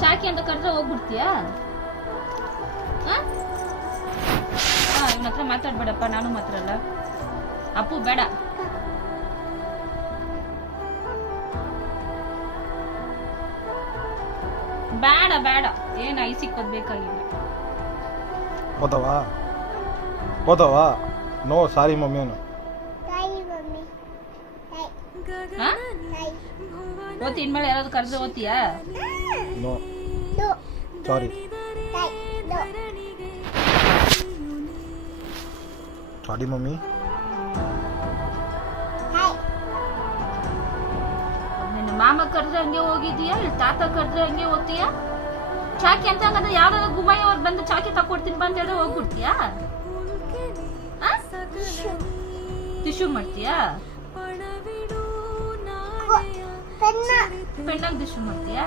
ಚಾಕಿ ಅಂತ ಕರೆದ್ರೆ ಹೋಗ್ಬಿಡ್ತೀಯಾ? ಇವನ ಹತ್ರ ಮಾತಾಡ್ಬೇಡಪ್ಪ, ನಾನು ಮಾತ್ರಲ್ಲ. ಅಪ್ಪು ಬೇಡ. ಬೇಡ ಬೇಡ, ಏನ್ ಐಸಿಕ್ ಬೇಕಾಗಿಲ್ಲ. ಹೋದವಾ ನೋ ಸಾರಿ ಮಮ್ಮಿ ಅನ್ನು ಓದ್ತಿ ಇನ್ಮೇಲೆ ಯಾರಾದ್ರು ಕರೆದ್ರೆ ಓದ್ತೀಯಾ? ನೋ ಸಾರಿ ಸಾರಿ ಮಮ್ಮಿ. ನಿನ್ನ ಮಾಮ ಕರೆದ್ರೆ ಹಂಗೆ ಹೋಗಿದೀಯಾ, ಇಲ್ಲಿ ತಾತ ಕರೆದ್ರೆ ಹಂಗೆ ಓದ್ತೀಯಾ? ಚಾಕಿ ಅಂತ ಹಂಗಂದ್ರೆ ಯಾವ್ದಾದ್ರು ಗುಮಾಯಿ ಅವ್ರು ಬಂದು ಚಾಕಿ ತಕೊಡ್ತೀನಿ ಬಂತ ಹೇಳಿದ್ರೆ ಹೋಗ್ಬಿಡ್ತೀಯಾ? ಟಿಶ್ಯೂ ಮಾಡ್ತೀಯಾ? ಪೆನ್ನಾಗ ಟಿಶ್ಯೂ ಮಾಡ್ತೀಯಾ?